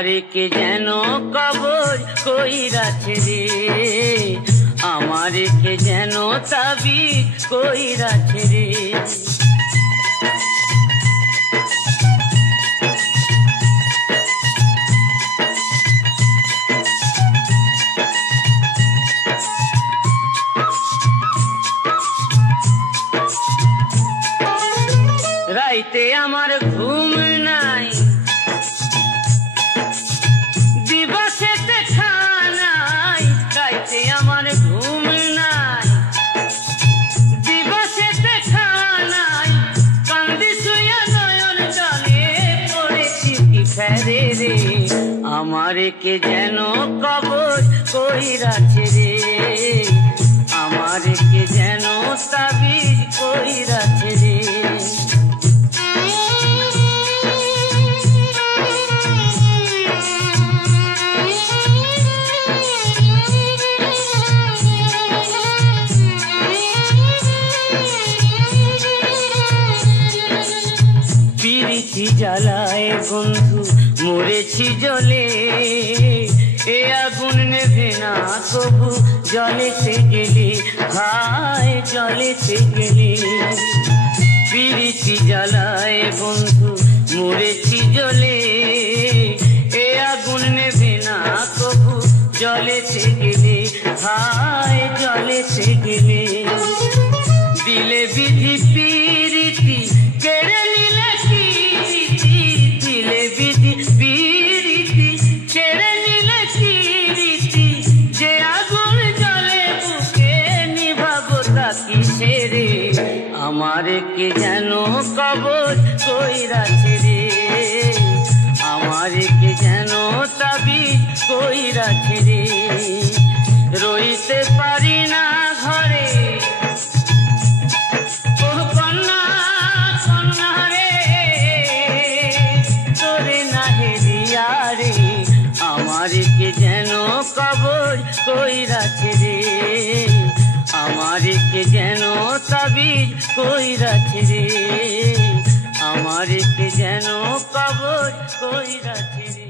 আমারে কে যেন কবর কইরাছে রে, আমারে কে যেন তাবিজ কইরাছে রে। রাইতে আমার ঘুম নাই, দিবসেতে খানাই। রাইতে আমার ঘুম নাই, দিবসেতে খানাই। কান্দি শুয়া নয়ন জলে পড়েছি কি ফেরে রে, আমারে কে যেন কবর কইরাছে রে, আমারে কে যেন তাবিজ কইরাছে রে। পিরিতি জ্বালায় বন্ধু মরেছি জলে, এ আগুন নেভে না তবু জলেতে গেলে, হায় জলেতে গেলে। পিরিতি জ্বালায় বন্ধু মরেছি জলে, এ আগুন নেভে না তবু জলেতে গেলে, হায় জলেতে গেলে। দিলে বিধি পিরিতি কেড়ে নিলে কিরিতি, দিলে বিধি পিরিতি কেড়ে নিলে কিরিতি। যে আগুন জলে বুকে নিভাবো তা কিসে রে, আমারে কে যেন কবর কইরাছে রে, আমারে কে যেন তাবিজ কইরাছে রে। রইতে পারি না ঘরে আমারে কে যেন কবর কইরাছে রে, আমারে কে যেন তাবিজ কইরাছে রে, আমারে কে যেন কবর কইরাছে রে।